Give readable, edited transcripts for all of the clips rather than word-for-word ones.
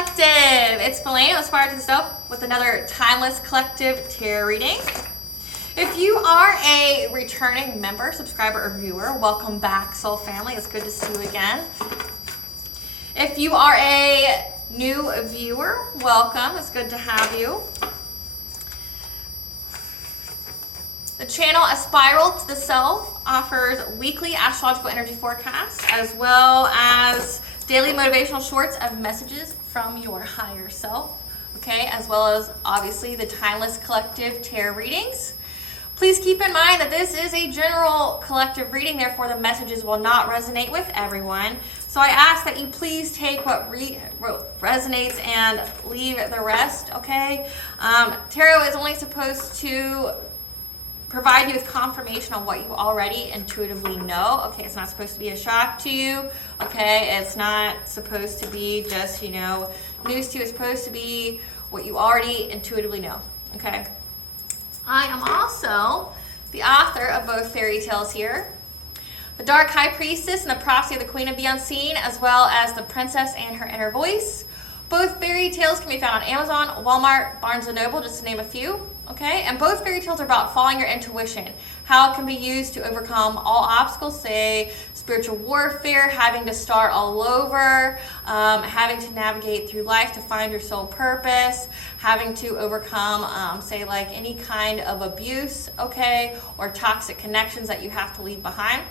Collective. It's Fellaine, Aspire to the Self, with another timeless collective tarot reading. If you are a returning member, subscriber, or viewer, welcome back, soul family. It's good to see you again. If you are a new viewer, welcome. It's good to have you. The channel Aspire to the Self offers weekly astrological energy forecasts as well as daily motivational shorts of messages from your higher self, okay, as well as obviously the timeless collective tarot readings. Please keep in mind that this is a general collective reading, therefore the messages will not resonate with everyone. So I ask that you please take what resonates and leave the rest, okay? Tarot is only supposed to provide you with confirmation on what you already intuitively know. Okay, it's not supposed to be a shock to you. Okay, it's not supposed to be just, news to you. It's supposed to be what you already intuitively know. Okay. I am also the author of both fairy tales here. The Dark High Priestess and the Prophecy of the Queen of the Unseen, as well as The Princess and Her Inner Voice. Both fairy tales can be found on Amazon, Walmart, Barnes & Noble, just to name a few. Okay, and both fairy tales are about following your intuition, how it can be used to overcome all obstacles, say spiritual warfare, having to start all over, having to navigate through life to find your soul purpose, having to overcome, say, like any kind of abuse, okay, or toxic connections that you have to leave behind,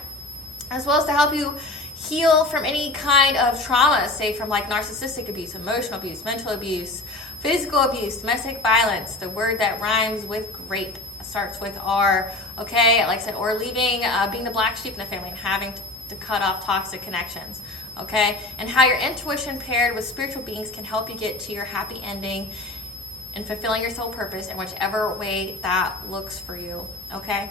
as well as to help you heal from any kind of trauma, say from like narcissistic abuse, emotional abuse, mental abuse, physical abuse, domestic violence, the word that rhymes with grape starts with R, okay, like I said, or leaving, being the black sheep in the family and having to cut off toxic connections, okay, and how your intuition paired with spiritual beings can help you get to your happy ending and fulfilling your soul purpose in whichever way that looks for you, okay.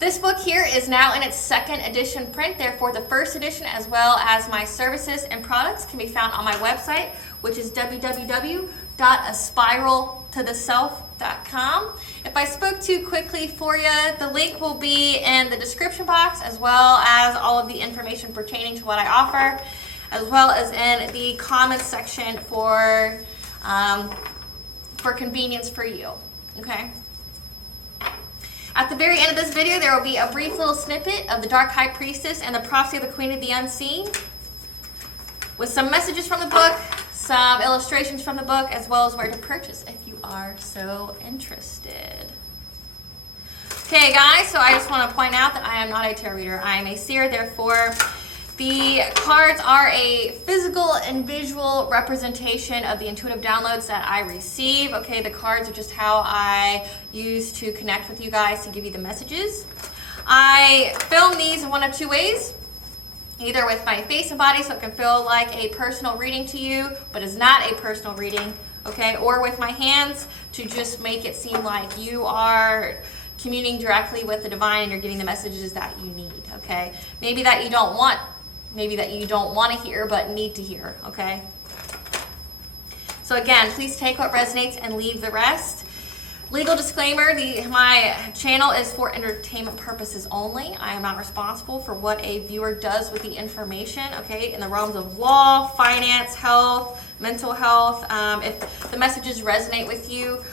This book here is now in its second edition print, therefore the first edition as well as my services and products can be found on my website, which is www.aspiraltotheself.com. If I spoke too quickly for you, the link will be in the description box as well as all of the information pertaining to what I offer, as well as in the comments section for convenience for you, okay? At the very end of this video, there will be a brief little snippet of the Dark High Priestess and the Prophecy of the Queen of the Unseen, with some messages from the book, some illustrations from the book, as well as where to purchase if you are so interested. Okay, guys, so I just want to point out that I am not a tarot reader. I am a seer, therefore the cards are a physical and visual representation of the intuitive downloads that I receive. Okay, the cards are just how I use to connect with you guys to give you the messages. I film these in one of two ways. Either with my face and body so it can feel like a personal reading to you, but is not a personal reading, okay? Or with my hands to just make it seem like you are communing directly with the divine and you're getting the messages that you need, okay? Maybe that you don't want to hear but need to hear, okay? So again, please take what resonates and leave the rest. Legal disclaimer, my channel is for entertainment purposes only. I am not responsible for what a viewer does with the information, okay, in the realms of law, finance, health, mental health. If the messages resonate with you,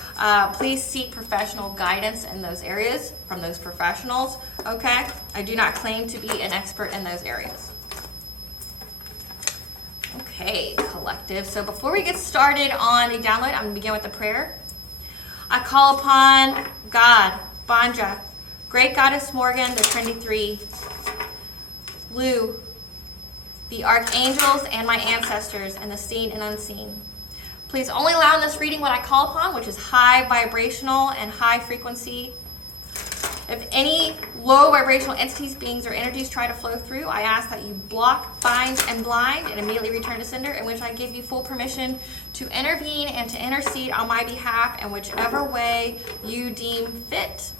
please seek professional guidance in those areas from those professionals, okay? I do not claim to be an expert in those areas. Okay, collective. So before we get started on the download, I'm going to begin with a prayer. I call upon God, Banja, Great Goddess Morgan, the Trinity Three, Lu, the archangels, and my ancestors, and the seen and unseen. Please only allow in this reading what I call upon, which is high vibrational and high frequency. If any low vibrational entities, beings, or energies try to flow through, I ask that you block, bind, and blind, and immediately return to sender, in which I give you full permission to intervene and to intercede on my behalf in whichever way you deem fit.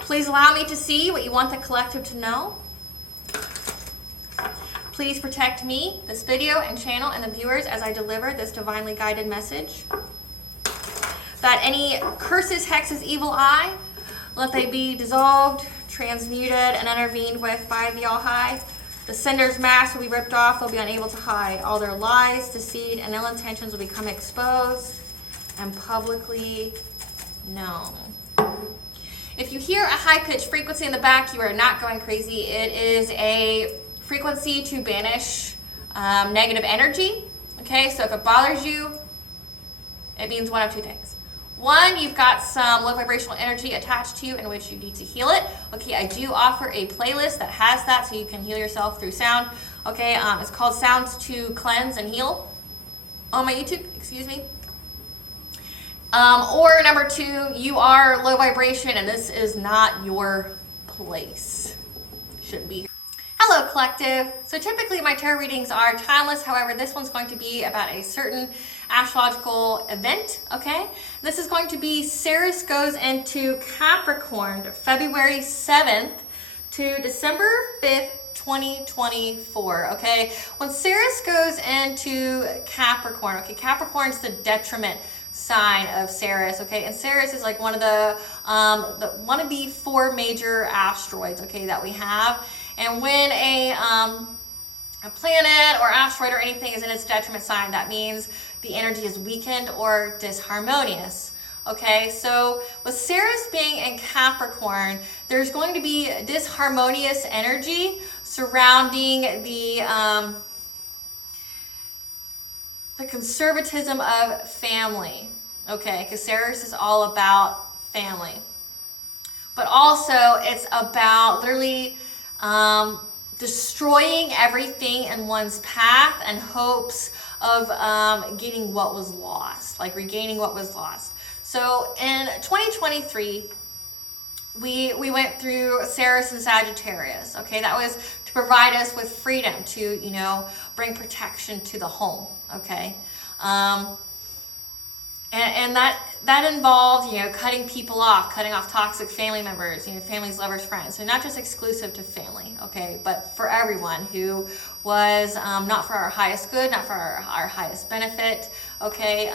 Please allow me to see what you want the collective to know. Please protect me, this video and channel, and the viewers as I deliver this divinely guided message. That any curses, hexes, evil eye, let they be dissolved, transmuted, and intervened with by the All-High. The sender's mask will be ripped off. They'll be unable to hide. All their lies, deceit, and ill intentions will become exposed and publicly known. If you hear a high-pitched frequency in the back, you are not going crazy. It is a frequency to banish negative energy. Okay, so if it bothers you, it means one of two things. One, you've got some low vibrational energy attached to you in which you need to heal it. Okay, I do offer a playlist that has that so you can heal yourself through sound. Okay, it's called Sounds to Cleanse and Heal on my YouTube, excuse me. Or number two, you are low vibration and this is not your place. Shouldn't be. Hello, collective. So typically my tarot readings are timeless. However, this one's going to be about a certain astrological event, okay? This is going to be Ceres goes into Capricorn February 7th to December 5th, 2024, okay? When Ceres goes into Capricorn, okay, Capricorn's the detriment sign of Ceres, okay? And Ceres is like one of the wannabe 4 major asteroids, okay, that we have. And when a planet or asteroid or anything is in its detriment sign, that means the energy is weakened or disharmonious. Okay, so with Ceres being in Capricorn, there's going to be disharmonious energy surrounding the conservatism of family. Okay, because Ceres is all about family. But also it's about literally destroying everything in one's path in hopes of getting what was lost, like regaining what was lost. So in 2023, we went through Ceres and Sagittarius. Okay, that was to provide us with freedom to, you know, bring protection to the home. Okay, and that involved, you know, cutting people off, cutting off toxic family members, you know, families, lovers, friends. So not just exclusive to family, okay, but for everyone who was not for our highest good, not for our highest benefit, okay.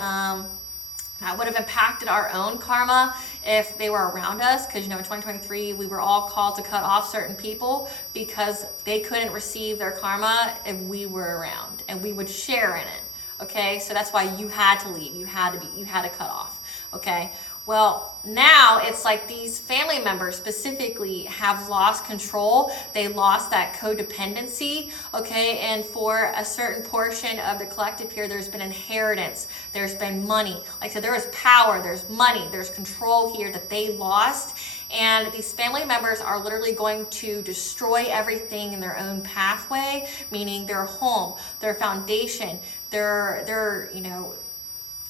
That would have impacted our own karma if they were around us, because, you know, in 2023 we were all called to cut off certain people because they couldn't receive their karma if we were around, and we would share in it. Okay, so that's why you had to leave. You had to cut off. Okay, well, now it's like these family members specifically have lost control. They lost that codependency. Okay, and for a certain portion of the collective here, there's been inheritance, there's been money. Like I said, there is power, there's money, there's control here that they lost. And these family members are literally going to destroy everything in their own pathway, meaning their home, their foundation, their you know,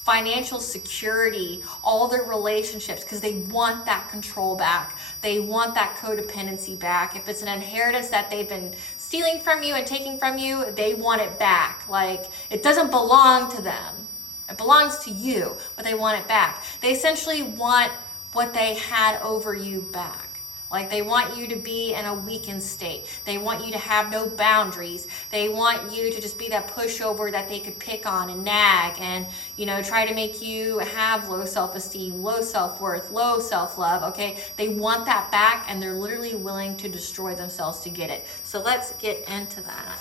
financial security, all their relationships, because they want that control back. They want that codependency back. If it's an inheritance that they've been stealing from you and taking from you, they want it back. Like, it doesn't belong to them. It belongs to you, but they want it back. They essentially want what they had over you back. Like, they want you to be in a weakened state. They want you to have no boundaries. They want you to just be that pushover that they could pick on and nag and, you know, try to make you have low self-esteem, low self-worth, low self-love, okay? They want that back, and they're literally willing to destroy themselves to get it. So let's get into that.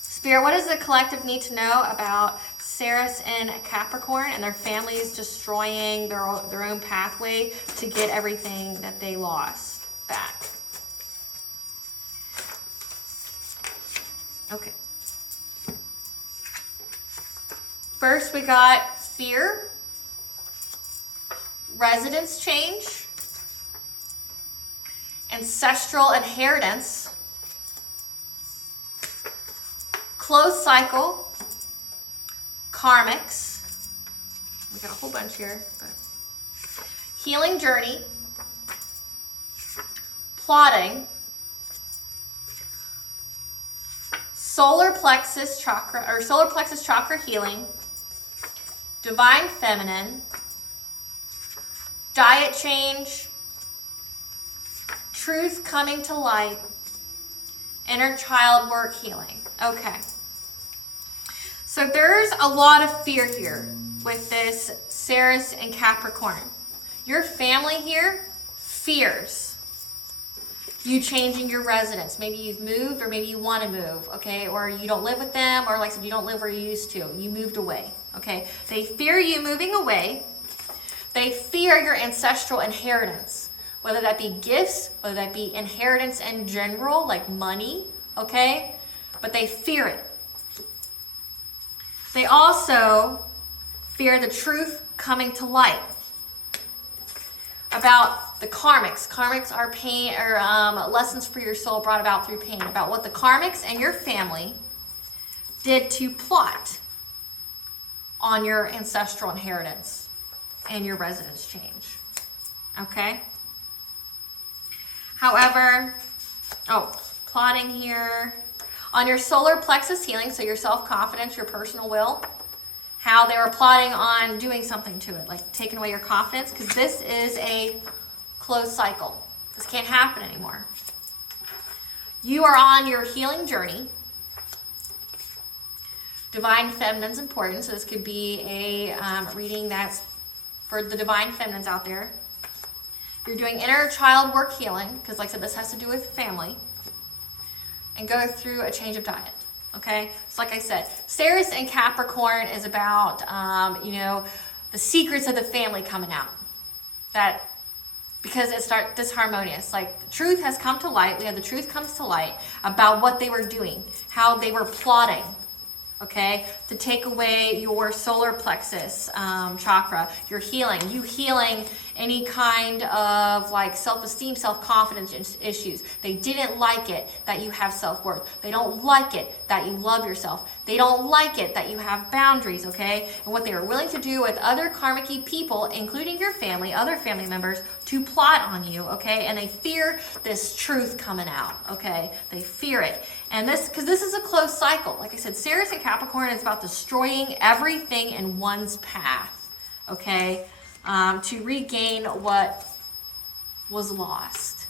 Spirit, what does the collective need to know about Ceres and Capricorn and their families destroying their own pathway to get everything that they lost back? Okay. First, we got fear, residence change, ancestral inheritance, closed cycle, karmics, we got a whole bunch here, but healing journey, plotting, solar plexus chakra healing, divine feminine, diet change, truth coming to light, inner child work healing. Okay. So there's a lot of fear here with this Ceres and Capricorn. Your family here fears. you changing your residence. Maybe you've moved, or maybe you want to move, okay? Or you don't live with them, or like I said, you don't live where you used to. You moved away, okay? They fear you moving away. They fear your ancestral inheritance, whether that be gifts, whether that be inheritance in general, like money, okay? But they fear it. They also fear the truth coming to light about the karmics. Karmics are pain, or lessons for your soul brought about through pain, about what the karmics and your family did to plot on your ancestral inheritance and your residence change. Okay? However, plotting here on your solar plexus healing, so your self-confidence, your personal will, how they were plotting on doing something to it, like taking away your confidence, because this is a closed cycle. This can't happen anymore. You are on your healing journey. Divine feminine's important, so this could be a reading that's for the divine feminines out there. You're doing inner child work healing, because like I said, this has to do with family, and go through a change of diet. Okay, so like I said, Ceres and Capricorn is about, the secrets of the family coming out. That, because it's disharmonious. Like, the truth has come to light. We have the truth comes to light about what they were doing, how they were plotting, okay, to take away your solar plexus chakra, your healing, you healing any kind of like self-esteem, self-confidence issues. They didn't like it that you have self-worth. They don't like it that you love yourself. They don't like it that you have boundaries, okay? And what they were willing to do with other karmic-y people, including your family, other family members, to plot on you, okay? And they fear this truth coming out, okay? They fear it. And this, because this is a closed cycle. Like I said, Ceres and Capricorn is about destroying everything in one's path, okay? To regain what was lost.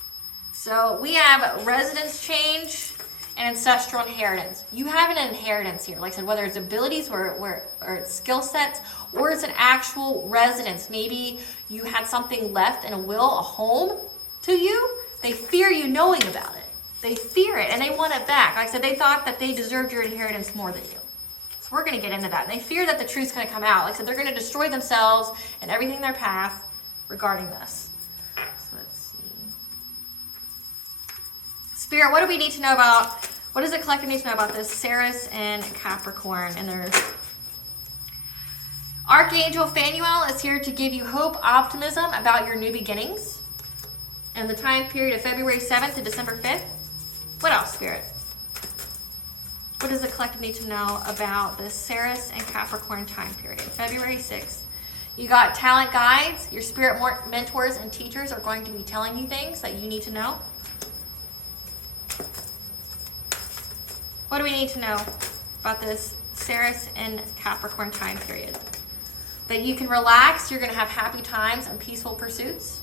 So we have residence change and ancestral inheritance. You have an inheritance here. Like I said, whether it's abilities or it's skill sets, or it's an actual residence. Maybe you had something left in a will, a home to you. They fear you knowing about it. They fear it and they want it back. Like I said, they thought that they deserved your inheritance more than you. So we're going to get into that. And they fear that the truth's going to come out. Like I said, they're going to destroy themselves and everything in their path regarding this. So let's see. Spirit, what do we need to know about, what does the collective need to know about this Ceres and Capricorn and their... Archangel Phanuel is here to give you hope, optimism about your new beginnings and the time period of February 7th to December 5th. What else, Spirit? What does the collective need to know about the Ceres and Capricorn time period? February 6th. You got talent guides. Your spirit mentors and teachers are going to be telling you things that you need to know. What do we need to know about this Ceres and Capricorn time period? That you can relax. You're going to have happy times and peaceful pursuits.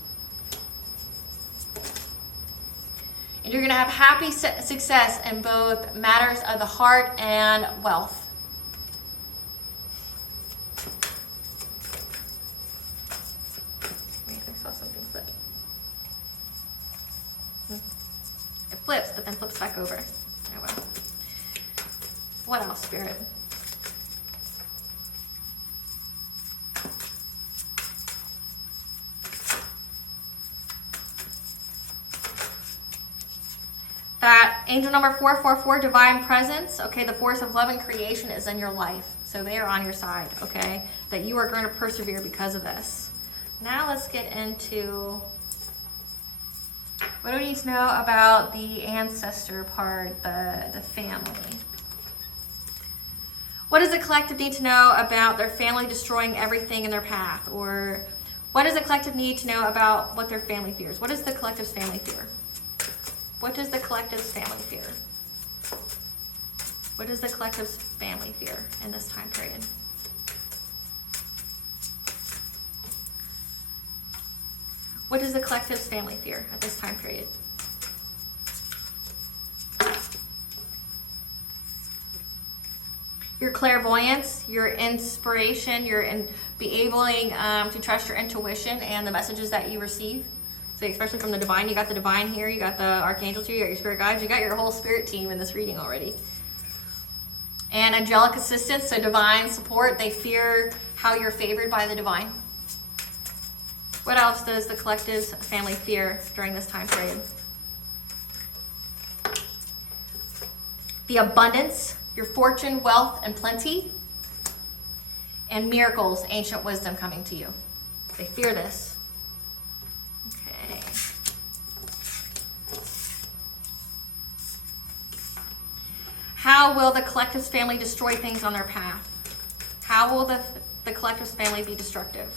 And you're going to have happy success in both matters of the heart and wealth. Wait, I saw something flip. It flips, but then flips back over. Oh well. What else, Spirit? That angel number 444, divine presence, okay, the force of love and creation is in your life. So they are on your side, okay, that you are going to persevere because of this. Now let's get into, what do we need to know about the ancestor part, the family? What does the collective need to know about their family destroying everything in their path? Or what does the collective need to know about what their family fears? What is the collective's family fear? What does the collective's family fear? What does the collective's family fear in this time period? What does the collective's family fear at this time period? Your clairvoyance, your inspiration, be able to trust your intuition and the messages that you receive. So especially from the divine, you got the divine here, you got the archangels here, you got your spirit guides, you got your whole spirit team in this reading already. And angelic assistance, so divine support. They fear how you're favored by the divine. What else does the collective's family fear during this time period? The abundance, your fortune, wealth, and plenty. And miracles, ancient wisdom coming to you. They fear this. Okay. How will the collective's family destroy things on their path? How will the collective's family be destructive?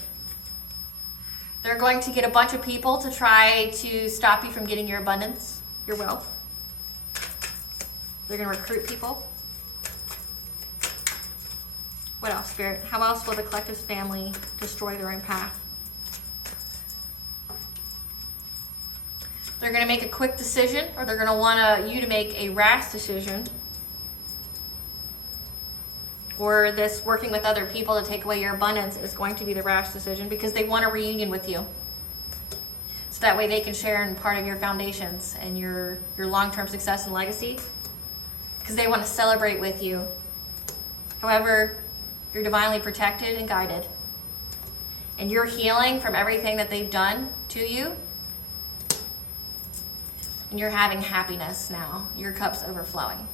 They're going to get a bunch of people to try to stop you from getting your abundance, your wealth. They're going to recruit people. What else, Spirit? How else will the collective's family destroy their own path? They're going to make a quick decision, or they're going to want you to make a rash decision. Or this working with other people to take away your abundance is going to be the rash decision because they want a reunion with you. So that way they can share in part of your foundations and your long-term success and legacy. Because they want to celebrate with you. However, you're divinely protected and guided. And you're healing from everything that they've done to you. And you're having happiness now. Your cup's overflowing.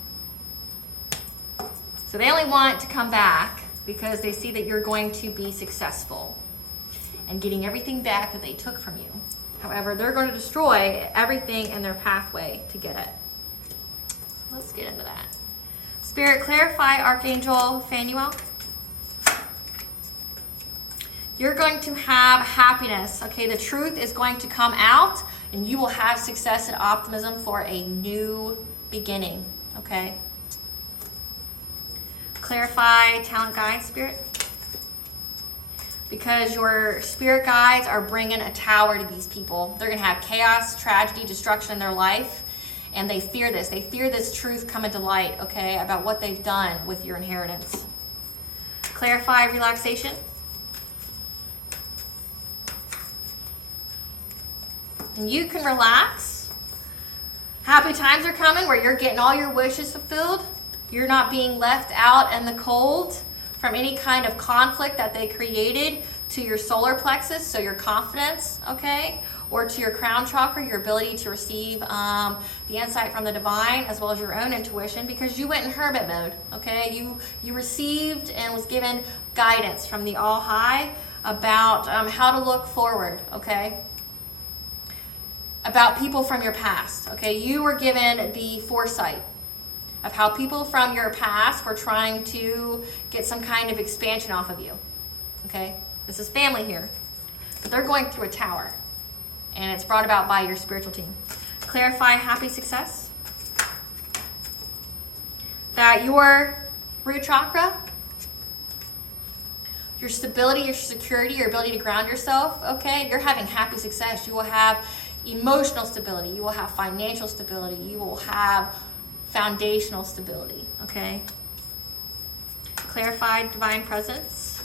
So they only want to come back because they see that you're going to be successful and getting everything back that they took from you. However, they're going to destroy everything in their pathway to get it. Let's get into that. Spirit, clarify Archangel Phanuel. You're going to have happiness. Okay, the truth is going to come out and you will have success and optimism for a new beginning. Okay. Clarify talent guide, Spirit. Because your spirit guides are bringing a tower to these people. They're going to have chaos, tragedy, destruction in their life. And they fear this. They fear this truth coming to light, okay, about what they've done with your inheritance. Clarify relaxation. And you can relax. Happy times are coming where you're getting all your wishes fulfilled. You're not being left out in the cold from any kind of conflict that they created to your solar plexus, so your confidence, okay? Or to your crown chakra, your ability to receive the insight from the divine as well as your own intuition, because you went in hermit mode, okay? You received and was given guidance from the All High about how to look forward, okay? About people from your past, okay? You were given the foresight of how people from your past were trying to get some kind of expansion off of you, okay? This is family here, but they're going through a tower, and it's brought about by your spiritual team. Clarify happy success. That your root chakra, your stability, your security, your ability to ground yourself, okay? You're having happy success. You will have emotional stability. You will have financial stability. You will have foundational stability, okay? Clarify divine presence.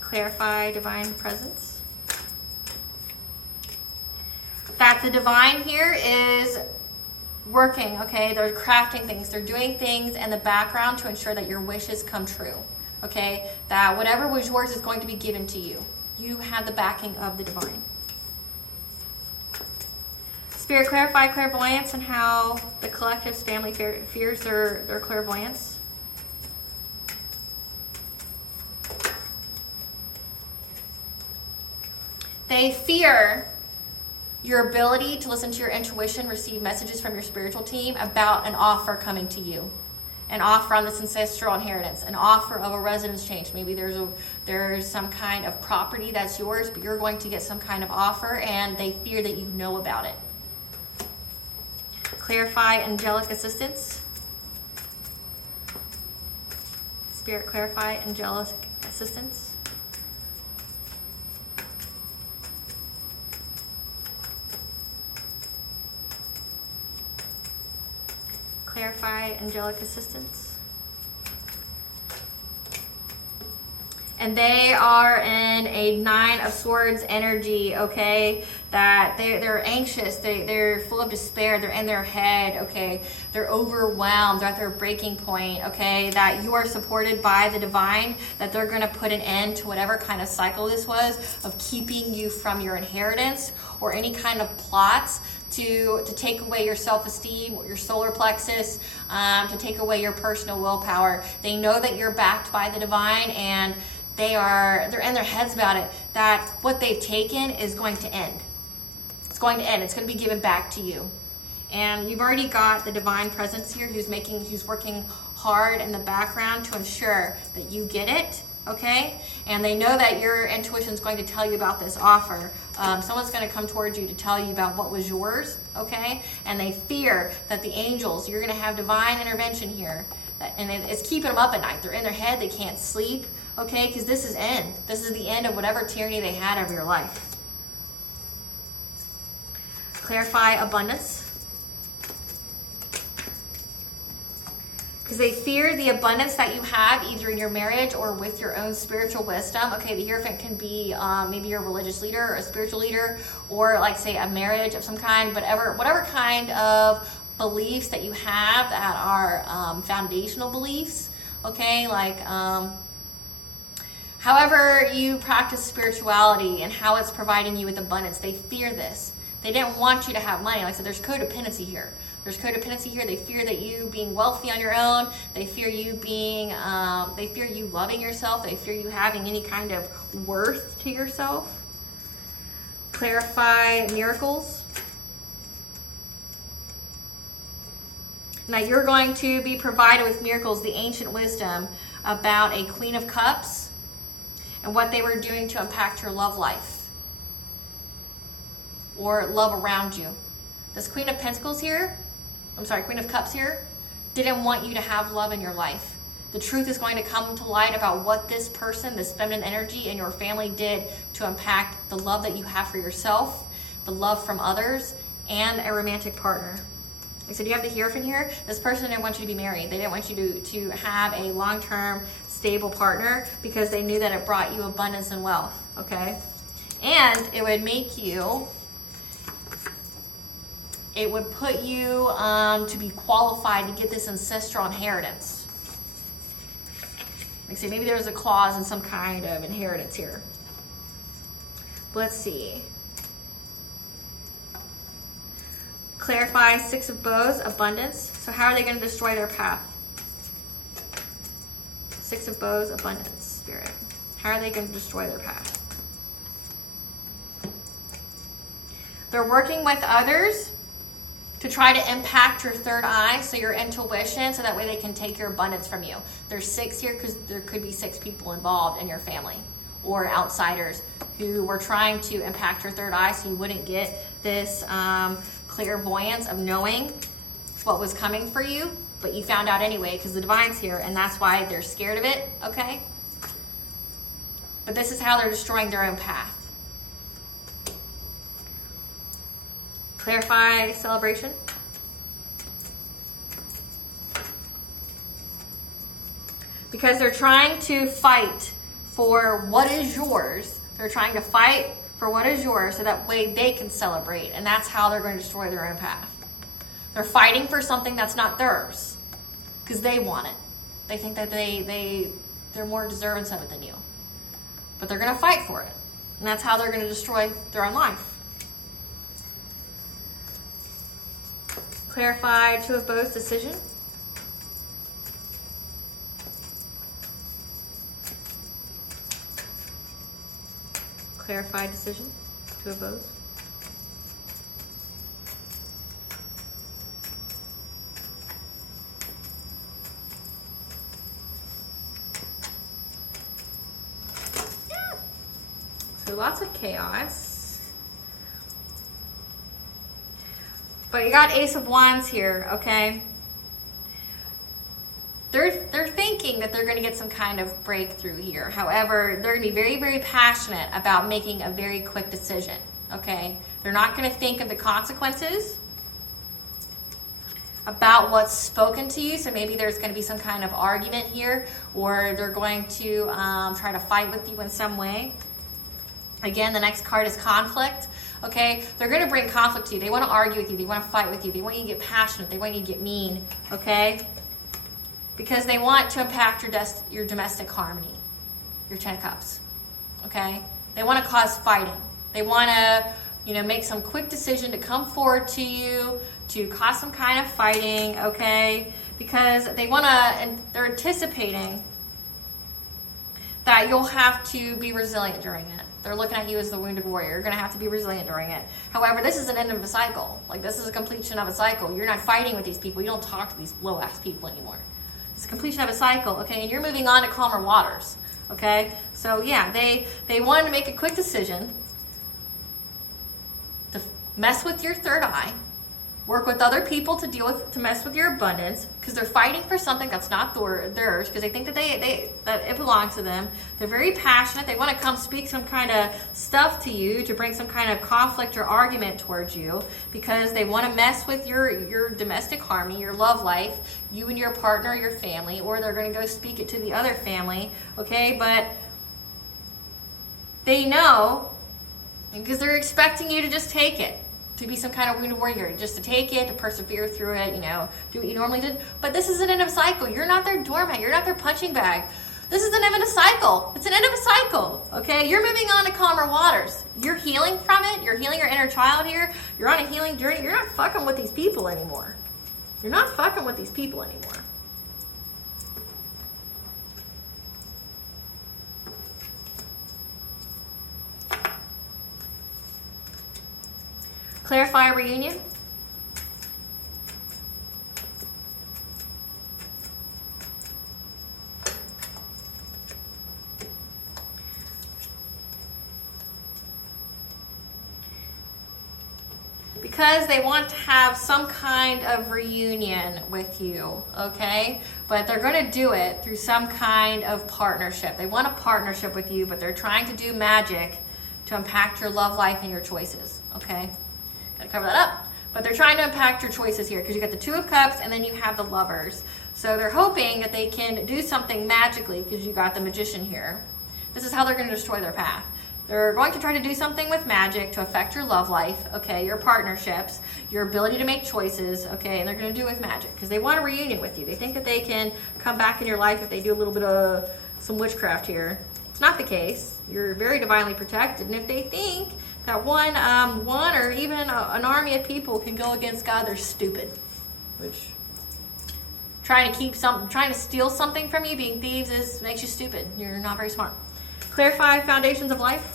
Clarify divine presence. That the divine here is working, okay? They're crafting things. They're doing things in the background to ensure that your wishes come true, okay? That whatever was yours is going to be given to you. You have the backing of the divine. Spirit, clarify clairvoyance and how the collective's family fears their clairvoyance. They fear your ability to listen to your intuition, receive messages from your spiritual team about an offer coming to you. An offer on this ancestral inheritance, an offer of a residence change. Maybe there's some kind of property that's yours, but you're going to get some kind of offer, and they fear that you know about it. Clarify angelic assistance. Spirit, clarify angelic assistance. Clarify angelic assistance. And they are in a 9 of Swords energy, okay? That they're anxious, they're full of despair, they're in their head, okay? They're overwhelmed, they're at their breaking point, okay? That you are supported by the divine, that they're gonna put an end to whatever kind of cycle this was of keeping you from your inheritance or any kind of plots to take away your self-esteem, your solar plexus, to take away your personal willpower. They know that you're backed by the divine, and they're in their heads about it, that what they've taken is going to end. It's going to end. It's going to be given back to you. And you've already got the divine presence here who's working hard in the background to ensure that you get it, okay? And they know that your intuition is going to tell you about this offer. Someone's going to come towards you to tell you about what was yours, okay? And they fear that the angels, you're going to have divine intervention here. And it's keeping them up at night. They're in their head. They can't sleep. Okay, because this is end. This is the end of whatever tyranny they had over your life. Clarify abundance. Because they fear the abundance that you have either in your marriage or with your own spiritual wisdom. Okay, the Hierophant can be maybe you're a religious leader or a spiritual leader, or like say a marriage of some kind, whatever kind of beliefs that you have that are foundational beliefs. Okay, like however you practice spirituality and how it's providing you with abundance, they fear this. They didn't want you to have money. Like I said, there's codependency here. There's codependency here. They fear that you being wealthy on your own. They fear you they fear you loving yourself. They fear you having any kind of worth to yourself. Clarify miracles. Now you're going to be provided with miracles, the ancient wisdom about a Queen of Cups, and what they were doing to impact your love life or love around you. This Queen of Pentacles here, Queen of Cups here, didn't want you to have love in your life. The truth is going to come to light about what this person, this feminine energy in your family did to impact the love that you have for yourself, the love from others, and a romantic partner. Like I said, you have the Hierophant here. This person didn't want you to be married. They didn't want you to have a long-term, stable partner because they knew that it brought you abundance and wealth, okay? And it would make you, it would put you to be qualified to get this ancestral inheritance. Like I say, maybe there's a clause in some kind of inheritance here. Let's see. Clarify Six of Bows, abundance. So how are they going to destroy their path? Six of Bows, abundance, Spirit. How are they going to destroy their path? They're working with others to try to impact your third eye, so your intuition, so that way they can take your abundance from you. There's 6 here because there could be 6 people involved in your family or outsiders who were trying to impact your third eye so you wouldn't get this clairvoyance of knowing what was coming for you, but you found out anyway because the divine's here, and that's why they're scared of it, okay? But this is how they're destroying their own path. Clarify celebration. Because they're trying to fight for what is yours. They're trying to fight for what is yours so that way they can celebrate, and that's how they're going to destroy their own path. They're fighting for something that's not theirs because they want it. They think that they're more deserving of it than you, but they're going to fight for it, and that's how they're going to destroy their own life. Clarify Two of Bows, decision. Clarify decision, Two of Bows. Yeah. So lots of chaos. But you got Ace of Wands here, okay? They're thinking that they're going to get some kind of breakthrough here. However, they're going to be very, very passionate about making a very quick decision, okay? They're not going to think of the consequences about what's spoken to you. So maybe there's going to be some kind of argument here, or they're going to try to fight with you in some way. Again, the next card is conflict. Okay, they're going to bring conflict to you. They want to argue with you. They want to fight with you. They want you to get passionate. They want you to get mean. Okay, because they want to impact your domestic harmony, your 10 of Cups. Okay, they want to cause fighting. They want to, make some quick decision to come forward to you to cause some kind of fighting. Okay, because they want to, and they're anticipating that you'll have to be resilient during it. They're looking at you as the wounded warrior. You're going to have to be resilient during it. However, this is an end of a cycle. Like, this is a completion of a cycle. You're not fighting with these people. You don't talk to these low-ass people anymore. It's a completion of a cycle, okay? And you're moving on to calmer waters, okay? So, yeah, they wanted to make a quick decision to mess with your third eye, work with other people to mess with your abundance, because they're fighting for something that's not theirs, because they think that that it belongs to them. They're very passionate. They want to come speak some kind of stuff to you to bring some kind of conflict or argument towards you, because they want to mess with your domestic harmony, your love life, you and your partner, your family, or they're going to go speak it to the other family, okay? But they know, because they're expecting you to just take it, to be some kind of wounded warrior, just to take it, to persevere through it, do what you normally did. But this is an end of a cycle. You're not their doormat. You're not their punching bag. This is an end of a cycle. It's an end of a cycle, okay? You're moving on to calmer waters. You're healing from it. You're healing your inner child here. You're on a healing journey. You're not fucking with these people anymore. You're not fucking with these people anymore. Clarify reunion. Because they want to have some kind of reunion with you, okay? But they're going to do it through some kind of partnership. They want a partnership with you, but they're trying to do magic to impact your love life and your choices, okay? Gotta cover that up. But they're trying to impact your choices here, because you got the Two of Cups and then you have the Lovers. So they're hoping that they can do something magically, because you got the Magician here. This is how they're going to destroy their path. They're going to try to do something with magic to affect your love life, okay, your partnerships, your ability to make choices, okay, and they're going to do it with magic, because they want a reunion with you. They think that they can come back in your life if they do a little bit of some witchcraft here. It's not the case. You're very divinely protected, and if they think that one or even an army of people can go against God, they're stupid. Which trying to steal something from you, being thieves, makes you stupid. You're not very smart. Clarify foundations of life.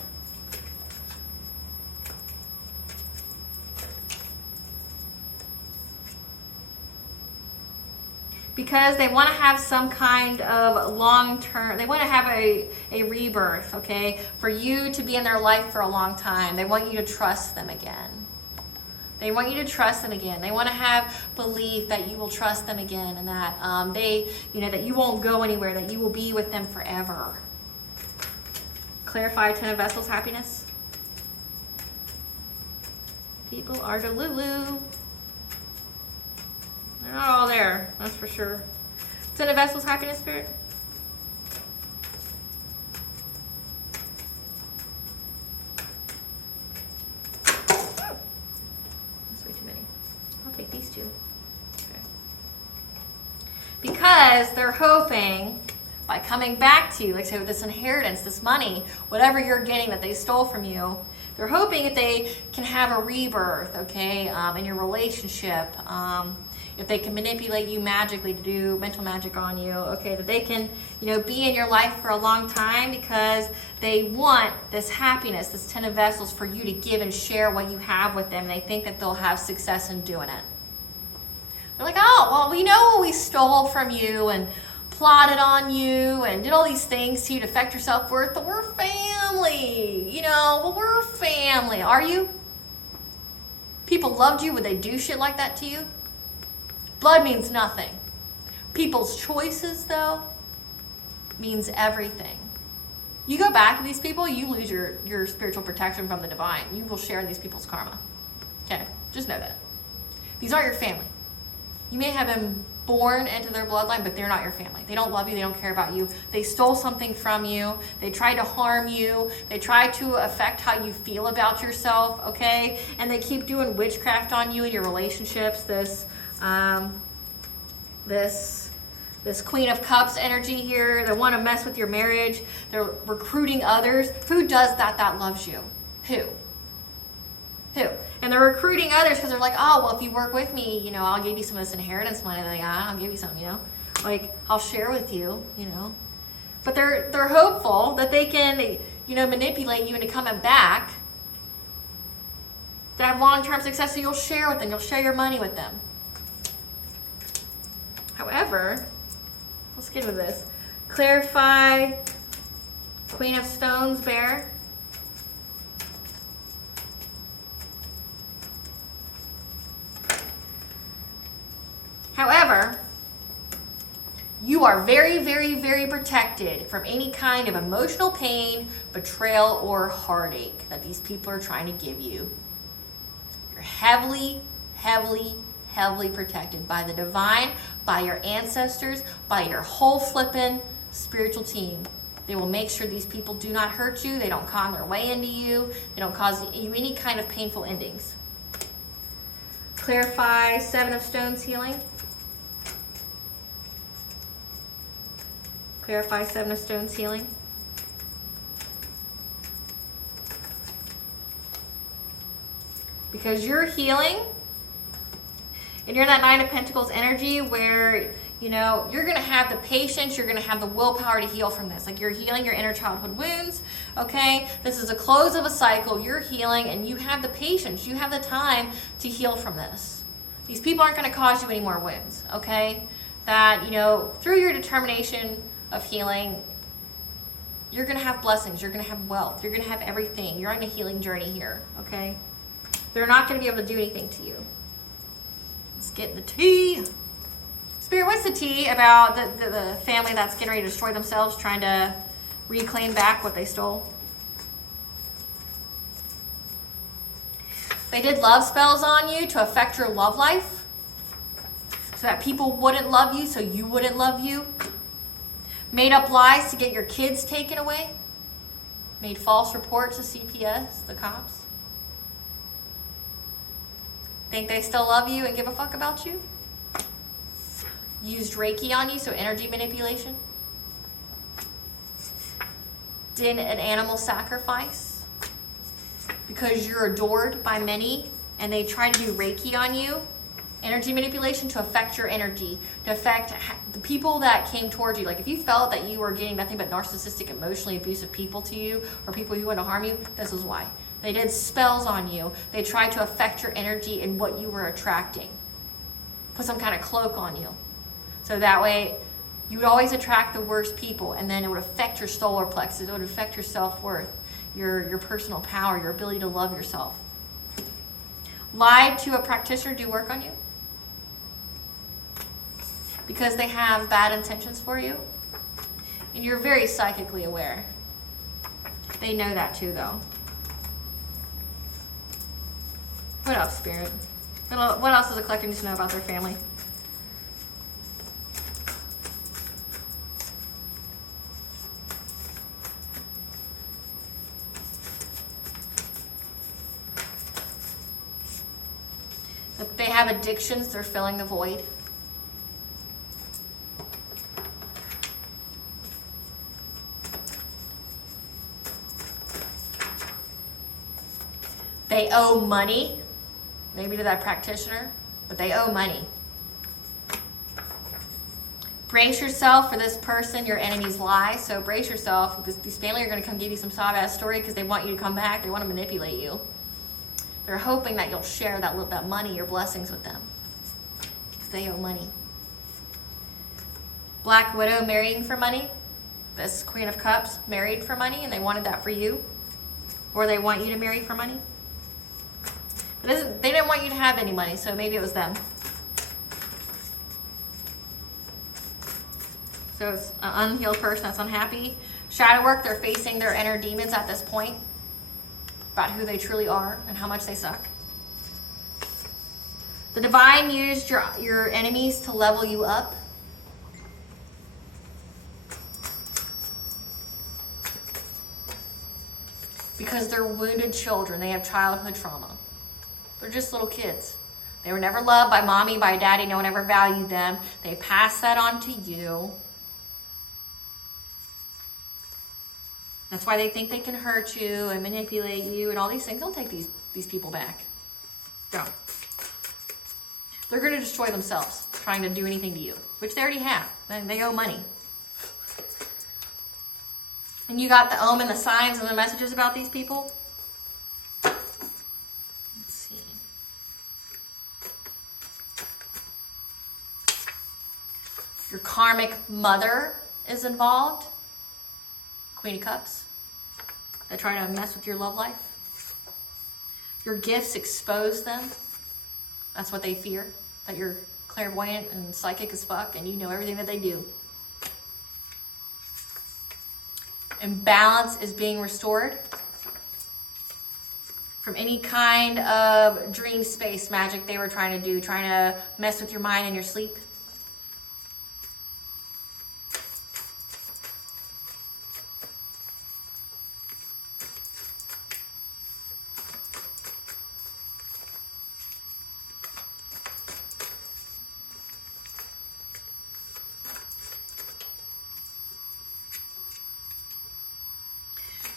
Because they want to have some kind of long-term, they want to have a rebirth, okay, for you to be in their life for a long time. They want you to trust them again. They want you to trust them again. They want to have belief that you will trust them again, and that that you won't go anywhere, that you will be with them forever. Clarify 10 of Vessels happiness. People are delulu. They're not all there, that's for sure. 10 of Vessels happiness, Spirit. That's way too many. I'll take these two. Okay. Because they're hoping, by coming back to you, like say with this inheritance, this money, whatever you're getting that they stole from you, they're hoping that they can have a rebirth, okay, in your relationship. If they can manipulate you magically to do mental magic on you, okay, that they can, be in your life for a long time, because they want this happiness, this 10 of Vessels, for you to give and share what you have with them. And they think that they'll have success in doing it. They're like, oh, well, we know we stole from you and plotted on you and did all these things to you to affect your self-worth, but we're family, we're family. Are you? People loved you, would they do shit like that to you? Blood means nothing. People's choices, though, means everything. You go back to these people, you lose your spiritual protection from the divine. You will share in these people's karma. Okay, just know that. These aren't your family. You may have been born into their bloodline, but they're not your family. They don't love you. They don't care about you. They stole something from you. They tried to harm you. They tried to affect how you feel about yourself, okay? And they keep doing witchcraft on you in your relationships. This Queen of Cups energy here. They want to mess with your marriage. They're recruiting others. Who does that loves you? Who? And they're recruiting others because they're like, oh, well, if you work with me, you know, I'll give you some of this inheritance money. Like, I'll give you some, you know. Like, I'll share with you, you know. But they're hopeful that they can, you know, manipulate you into coming back to have long-term success, so you'll share with them. You'll share your money with them. However, let's get into this. Clarify, Queen of Stones, Bear. However, you are very, very, very protected from any kind of emotional pain, betrayal, or heartache that these people are trying to give you. You're heavily, heavily, heavily protected by the divine, by your ancestors, by your whole flippin' spiritual team. They will make sure these people do not hurt you. They don't con their way into you. They don't cause you any kind of painful endings. Clarify, Seven of Stones, healing. Clarify, Seven of Stones, healing. Because you're healing, and you're in that Nine of Pentacles energy where, you know, you're going to have the patience, you're going to have the willpower to heal from this. Like, you're healing your inner childhood wounds, okay? This is a close of a cycle. You're healing, and you have the patience. You have the time to heal from this. These people aren't going to cause you any more wounds, okay? That, you know, through your determination of healing, you're going to have blessings. You're going to have wealth. You're going to have everything. You're on a healing journey here, okay? They're not going to be able to do anything to you. Let's get the tea. Spirit, what's the tea about the family that's getting ready to destroy themselves, trying to reclaim back what they stole? They did love spells on you to affect your love life, so that people wouldn't love you, so you wouldn't love you. Made up lies to get your kids taken away. Made false reports to CPS, the cops. Think they still love you and give a fuck about you? Used Reiki on you, so energy manipulation. Did an animal sacrifice because you're adored by many, and they try to do Reiki on you. Energy manipulation to affect your energy, to affect the people that came towards you. Like, if you felt that you were getting nothing but narcissistic, emotionally abusive people to you, or people who want to harm you, this is why. They did spells on you. They tried to affect your energy and what you were attracting. Put some kind of cloak on you. So that way, you would always attract the worst people, and then it would affect your solar plexus. It would affect your self-worth, your personal power, your ability to love yourself. Lied to a practitioner do work on you because they have bad intentions for you, and you're very psychically aware. They know that too, though. What else, Spirit? What else does a collector need to know about their family? If they have addictions, they're filling the void. They owe money, maybe to that practitioner, but they owe money. Brace yourself for this person, your enemy's lie. So brace yourself. These family are going to come give you some sob-ass story because they want you to come back. They want to manipulate you. They're hoping that you'll share that money, your blessings with them, because they owe money. Black Widow marrying for money. This Queen of Cups married for money, and they wanted that for you. Or they want you to marry for money. They didn't want you to have any money, so maybe it was them. So it's an unhealed person that's unhappy. Shadow work, they're facing their inner demons at this point about who they truly are and how much they suck. The divine used your enemies to level you up. Because they're wounded children. They have childhood trauma. They're just little kids. They were never loved by mommy, by daddy. No one ever valued them. They pass that on to you. That's why they think they can hurt you and manipulate you and all these things. Don't take these people back. Don't. They're going to destroy themselves trying to do anything to you, which they already have. They owe money. And you got the omen, the signs, and the messages about these people. Let's see. Your karmic mother is involved. Queen of Cups. They try to mess with your love life. Your gifts expose them. That's what they fear. That you're clairvoyant and psychic as fuck and you know everything that they do. And balance is being restored from any kind of dream space magic they were trying to do, trying to mess with your mind in your sleep.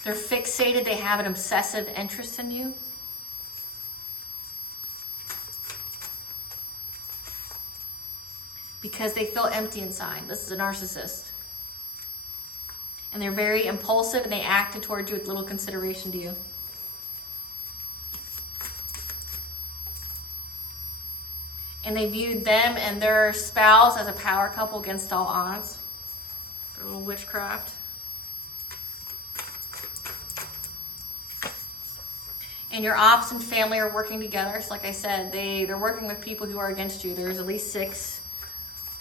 They're fixated, they have an obsessive interest in you. Because they feel empty inside. This is a narcissist. And they're very impulsive and they act towards you with little consideration to you. And they viewed them and their spouse as a power couple against all odds. A little witchcraft. And your ops and family are working together. So like I said, they're working with people who are against you. There's at least 6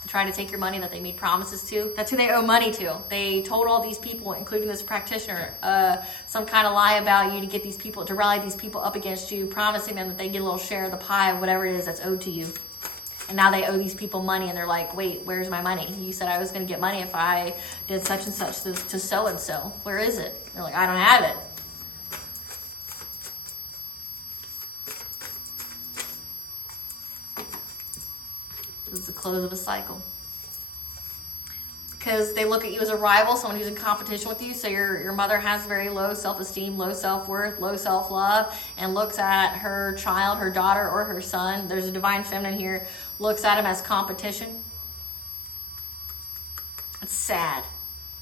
to try to take your money that they made promises to. That's who they owe money to. They told all these people, including this practitioner, some kind of lie about you to get these people, to rally these people up against you, promising them that they get a little share of the pie of whatever it is that's owed to you. And now they owe these people money and they're like, wait, where's my money? You said I was going to get money if I did such and such to so-and-so. Where is it? They're like, I don't have it. It's the close of a cycle. Because they look at you as a rival, someone who's in competition with you. So your mother has very low self-esteem, low self-worth, low self-love, and looks at her child, her daughter, or her son. There's a divine feminine here. Looks at him as competition. It's sad.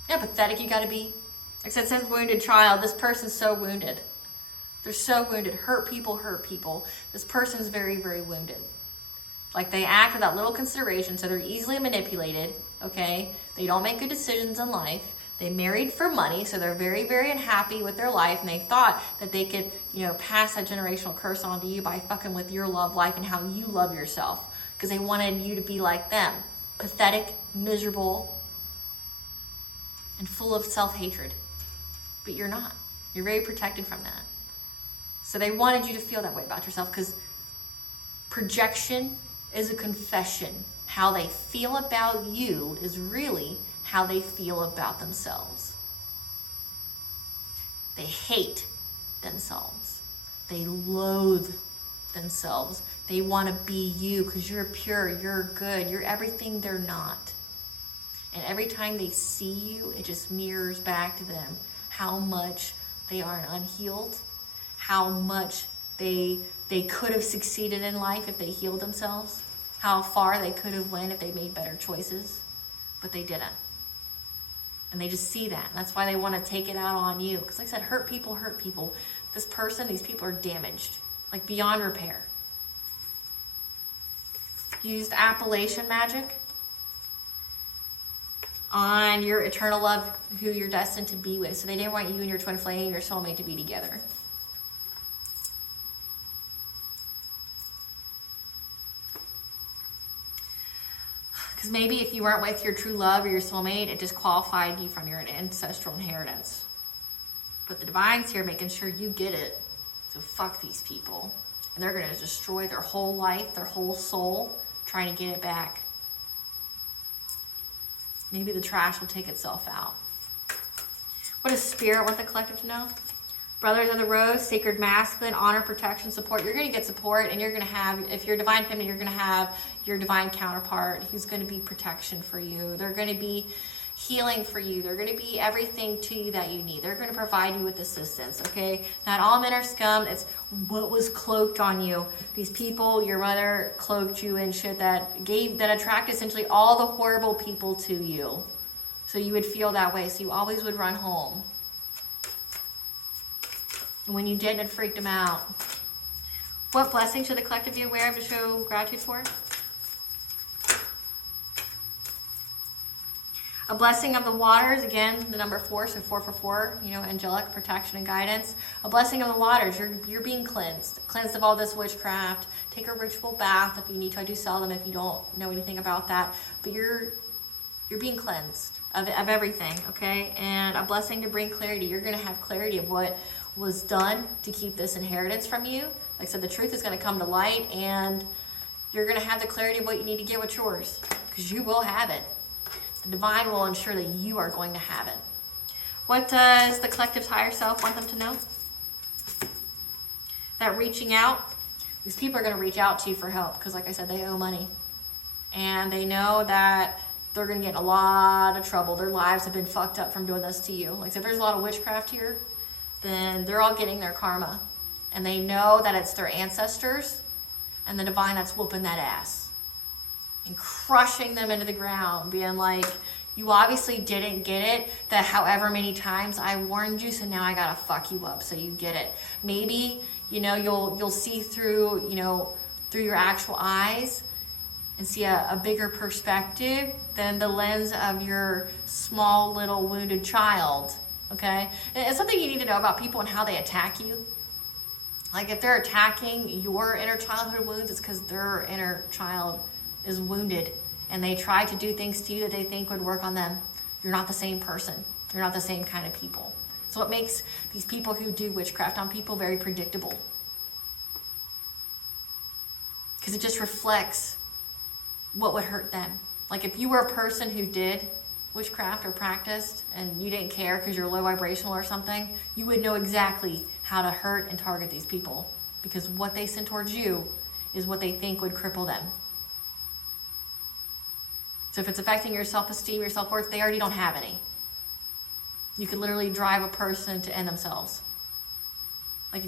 You know how pathetic you gotta be? Like I said, it says wounded child. This person's so wounded. They're so wounded. Hurt people hurt people. This person's very, very wounded. Like they act without little consideration, so they're easily manipulated, okay? They don't make good decisions in life. They married for money, so they're very, very unhappy with their life, and they thought that they could, pass that generational curse on to you by fucking with your love life and how you love yourself, because they wanted you to be like them. Pathetic, miserable, and full of self-hatred. But you're not. You're very protected from that. So they wanted you to feel that way about yourself, because projection is a confession. How they feel about you is really how they feel about themselves. They hate themselves. They loathe themselves. They want to be you because you're pure, you're good, you're everything they're not. And every time they see you, it just mirrors back to them how much they are unhealed, how much they could have succeeded in life if they healed themselves, how far they could have went if they made better choices, but they didn't. And they just see that. And that's why they want to take it out on you. Because like I said, hurt people hurt people. This person, these people are damaged, like beyond repair. Used Appalachian magic on your eternal love, who you're destined to be with. So they didn't want you and your twin flame, your soulmate, to be together. Because maybe if you weren't with your true love or your soulmate, it disqualified you from your ancestral inheritance. But the divine's here making sure you get it. So fuck these people. and they're going to destroy their whole life, their whole soul, trying to get it back. Maybe the trash will take itself out. What does Spirit want the collective to know? Brothers of the Rose, sacred masculine, honor, protection, support. You're going to get support, and you're going to have, if you're divine feminine, you're going to have your divine counterpart who's going to be protection for you. They're going to be healing for you. They're going to be everything to you that you need. They're going to provide you with assistance, okay? Not all men are scum. It's what was cloaked on you. These people, your mother cloaked you in shit that attracted essentially all the horrible people to you. So you would feel that way. So you always would run home. And when you didn't, it freaked them out. What blessing should the collective be aware of to show gratitude for? A blessing of the waters, again, the number 4, so 4 for 4, angelic protection and guidance. A blessing of the waters, you're being cleansed of all this witchcraft. Take a ritual bath if you need to. I do sell them if you don't know anything about that. But you're being cleansed of everything, okay? And a blessing to bring clarity. You're going to have clarity of what was done to keep this inheritance from you. Like I said, the truth is going to come to light, and you're going to have the clarity of what you need to get what's yours, because you will have it. The divine will ensure that you are going to have it. What does the collective's higher self want them to know? That reaching out, these people are going to reach out to you for help, because like I said, they owe money. And they know that they're going to get in a lot of trouble. Their lives have been fucked up from doing this to you. Like I said, there's a lot of witchcraft here. Then they're all getting their karma. And they know that it's their ancestors and the divine that's whooping that ass and crushing them into the ground, being like, you obviously didn't get it, that however many times I warned you, so now I gotta fuck you up so you get it. Maybe, you'll see through, through your actual eyes and see a bigger perspective than the lens of your small little wounded child. Okay, and it's something you need to know about people and how they attack you. Like if they're attacking your inner childhood wounds, it's because their inner child is wounded and they try to do things to you that they think would work on them. You're not the same person. You're not the same kind of people. So it makes these people who do witchcraft on people very predictable, because it just reflects what would hurt them. Like if you were a person who did witchcraft or practiced and you didn't care because you're low vibrational or something, you would know exactly how to hurt and target these people, because what they send towards you is what they think would cripple them. So if it's affecting your self-esteem, your self-worth, they already don't have any. You could literally drive a person to end themselves. Like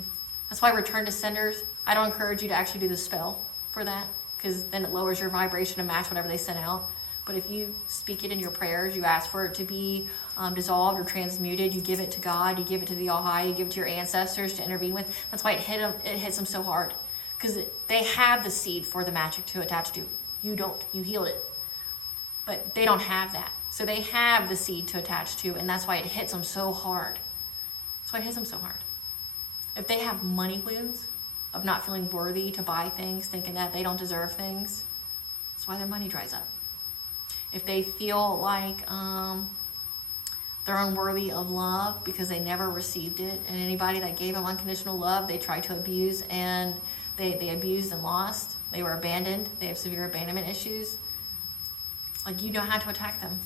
that's why return to senders, I don't encourage you to actually do the spell for that, because then it lowers your vibration to match whatever they sent out. But if you speak it in your prayers, you ask for it to be dissolved or transmuted, you give it to God, you give it to the All-High, you give it to your ancestors to intervene with. That's why it hits them so hard, because they have the seed for the magic to attach to. You don't, you heal it. But they don't have that. So they have the seed to attach to, and that's why it hits them so hard. That's why it hits them so hard. If they have money wounds of not feeling worthy to buy things, thinking that they don't deserve things, that's why their money dries up. If they feel like they're unworthy of love because they never received it, and anybody that gave them unconditional love, they tried to abuse, and they abused and lost. They were abandoned. They have severe abandonment issues. Like, you know how to attack them.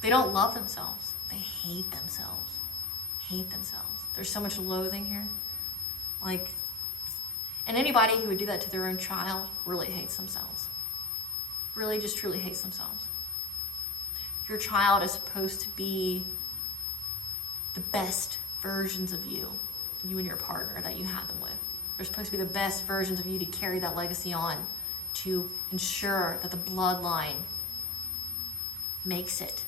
They don't love themselves. They hate themselves. Hate themselves. There's so much loathing here. Like, and anybody who would do that to their own child really hates themselves. Really just truly hates themselves. Your child is supposed to be the best versions of you and your partner that you had them with. They're supposed to be the best versions of you to carry that legacy on, to ensure that the bloodline makes it.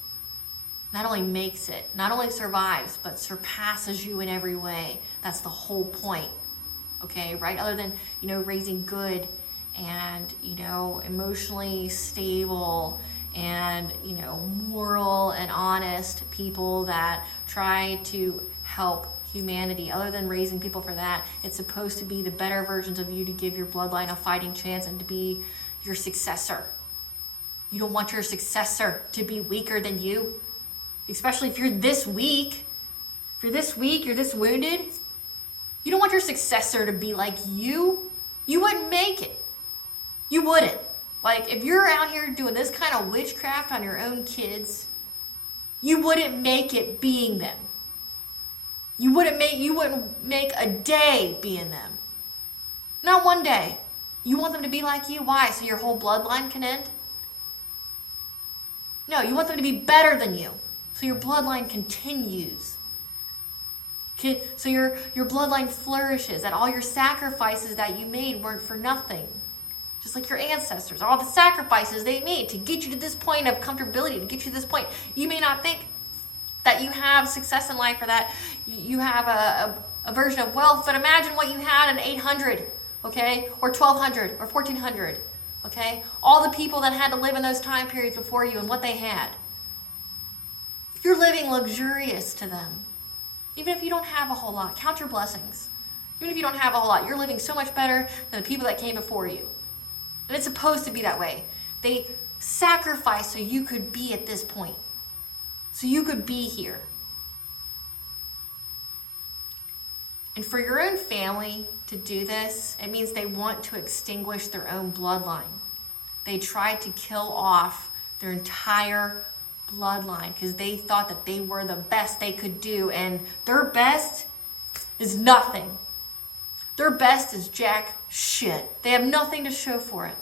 Not only makes it, not only survives, but surpasses you in every way. That's the whole point, okay, right? Other than, raising good and, emotionally stable and, moral and honest people that try to help humanity. Other than raising people for that, it's supposed to be the better versions of you to give your bloodline a fighting chance and to be your successor. You don't want your successor to be weaker than you, especially if you're this weak. If you're this weak, you're this wounded, You don't want your successor to be like you. You wouldn't make it. You wouldn't. Like, if you're out here doing this kind of witchcraft on your own kids, you wouldn't make it being them. You wouldn't make a day being them. Not one day. You want them to be like you. Why? So your whole bloodline can end? No, you want them to be better than you. So your bloodline continues. So your bloodline flourishes. That all your sacrifices that you made weren't for nothing. Just like your ancestors. All the sacrifices they made to get you to this point of comfortability, to get you to this point. You may not think that you have success in life or that you have a version of wealth, but imagine what you had in 800. Okay, or 1200 or 1400, okay? All the people that had to live in those time periods before you and what they had. You're living luxurious to them. Even if you don't have a whole lot, count your blessings. Even if you don't have a whole lot, you're living so much better than the people that came before you. And it's supposed to be that way. They sacrificed so you could be at this point. So you could be here. And for your own family to do this, it means they want to extinguish their own bloodline. They tried to kill off their entire bloodline because they thought that they were the best they could do, and their best is nothing. Their best is jack shit. They have nothing to show for it.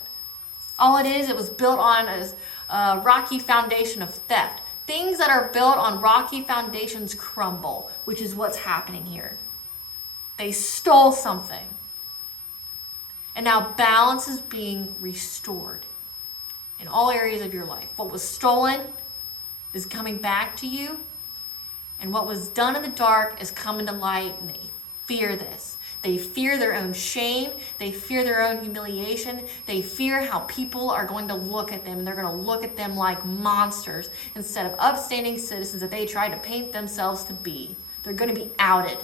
All it was built on a rocky foundation of theft. Things that are built on rocky foundations crumble, which is what's happening here. They stole something. And now balance is being restored in all areas of your life. What was stolen is coming back to you. And what was done in the dark is coming to light. And they fear this. They fear their own shame. They fear their own humiliation. They fear how people are going to look at them. And they're going to look at them like monsters instead of upstanding citizens that they try to paint themselves to be. They're going to be outed.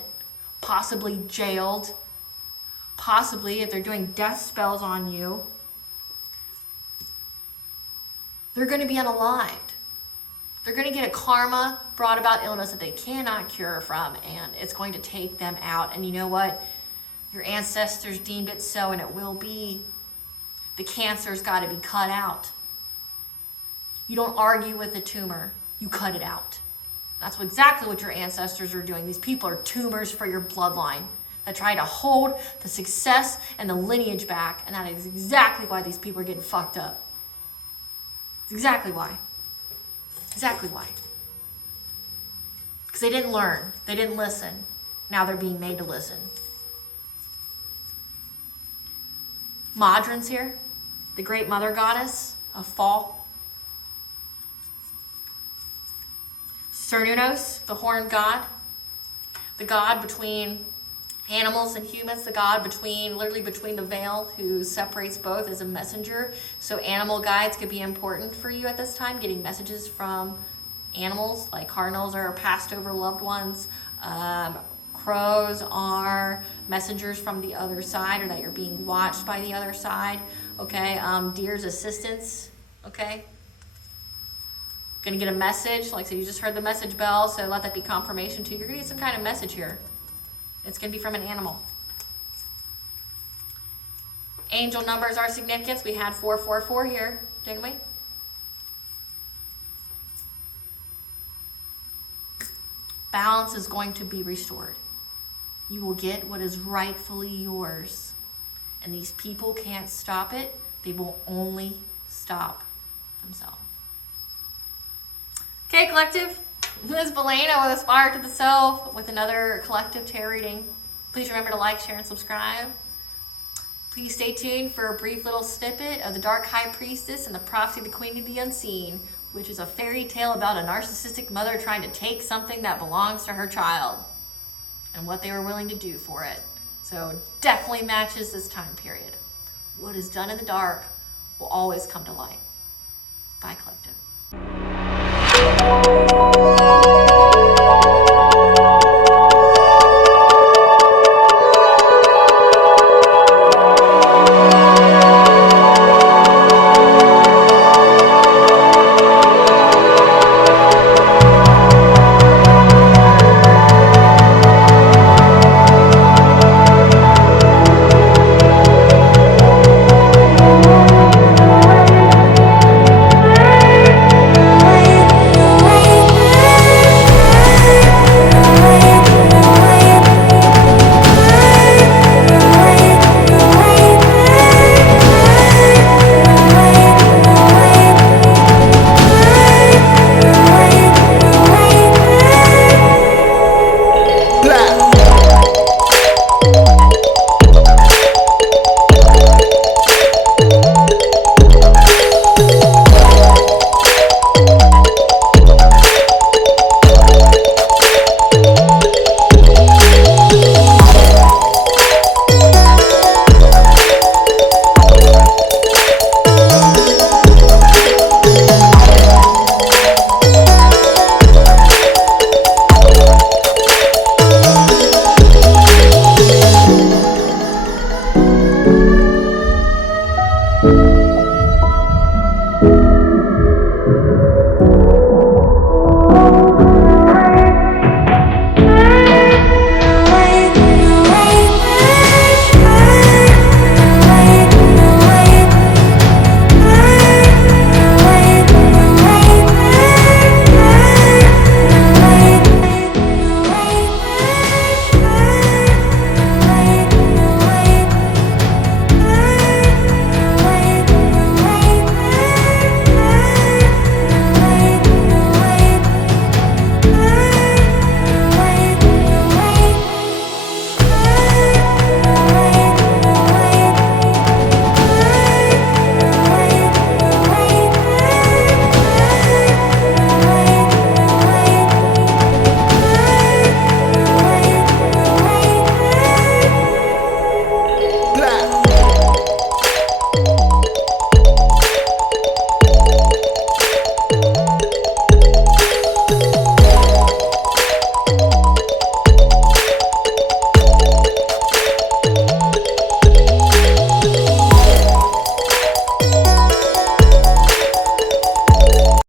Possibly jailed, possibly if they're doing death spells on you, they're going to be unalived. They're going to get a karma brought about illness that they cannot cure from, and it's going to take them out. And you know what? Your ancestors deemed it so, and it will be. The cancer's got to be cut out. You don't argue with the tumor, you cut it out. That's exactly what your ancestors are doing. These people are tumors for your bloodline that try to hold the success and the lineage back. And that is exactly why these people are getting fucked up. It's exactly why. Exactly why. Because they didn't learn. They didn't listen. Now they're being made to listen. Madron's here, the great mother goddess of fall. Cernunnos, the horned god, the god between animals and humans, the god literally between the veil who separates both as a messenger. So animal guides could be important for you at this time, getting messages from animals like cardinals or passed over loved ones. Crows are messengers from the other side, or that you're being watched by the other side. Okay, deer's assistants, okay? Going to get a message, like so you just heard the message bell, so let that be confirmation too. You're going to get some kind of message here. It's going to be from an animal. Angel numbers are significance. We had 444 here, didn't we? Balance is going to be restored. You will get what is rightfully yours. And these people can't stop it. They will only stop themselves. Okay, collective, this is Belena with Aspire to the Self with another collective tarot reading. Please remember to like, share, and subscribe. Please stay tuned for a brief little snippet of the Dark High Priestess and the Prophecy of the Queen of the Unseen, which is a fairy tale about a narcissistic mother trying to take something that belongs to her child and what they were willing to do for it. So definitely matches this time period. What is done in the dark will always come to light. Bye, collective.